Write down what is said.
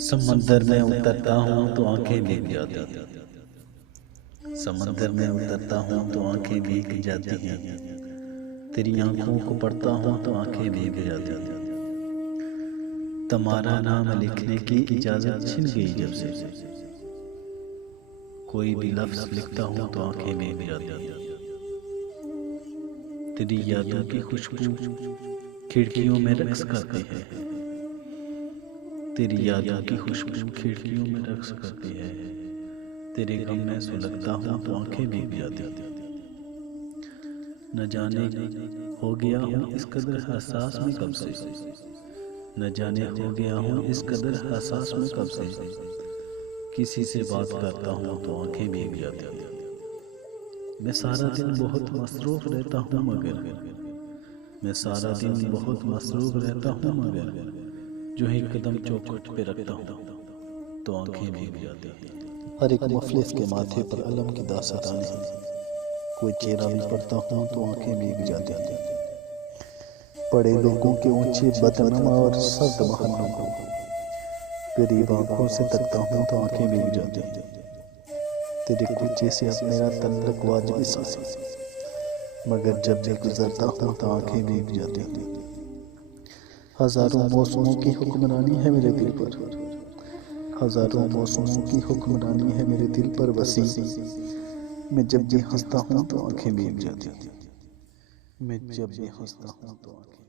समंदर में उतरता हूँ तो आंखें भीग जाती हैं। समंदर में उतरता हूँ तो आंखें भीग जाती हैं। तेरी आंखों को पढ़ता हूँ तो आंखें भीग जाती हैं। तुम्हारा नाम लिखने की इजाजत छिन गई जब से। कोई भी लफ्ज लिखता हूँ तो आंखें भीग जाती हैं। तेरी यादों की खुशबू खिड़कियों में रक्स करती है। तेरी यादों की खुशबू खिड़कियों में रक्स करती है। तेरे गम में सुलगता हूँ तो आंखें भीग जाती हैं। न जाने हो गया हूँ इस कदर हसास में कब से। न जाने हो गया हूँ इस कदर हसास में कब से। किसी से बात करता हूँ तो आंखें भीग जाती हैं। मैं सारा दिन बहुत मसरूफ रहता हूँ मगर मैं सारा दिन बहुत मसरूफ रहता हूँ मगर जो ही कदम चौखट पे रखता हूँ तो आंखें भीग जाती हैं। हर एक मुफलिस के माथे पर अलम की दास्तान है। कोई चेहरा भी पढ़ता हूँ तो आंखें भीग जाती हैं। बड़े लोगों के ऊंचे बदनमा और सर्द महलों को गरीब आंखों से तकता हूँ तो आंखें भीग जाती हैं। तेरे कुर्चे से अब मेरा तल्लक वाजिब सा है, मगर जब भी गुजरता हूँ तो आंखें भीग जाती हैं। हजारों मौसमों की हुक्मरानी है मेरे दिल पर, हजारों मौसमों की हुक्मरानी है मेरे दिल पर वसी। मैं जब भी हंसता हूँ तो आंखें भीग जाती हैं। मैं जब भी हंसता हूँ तो आंखें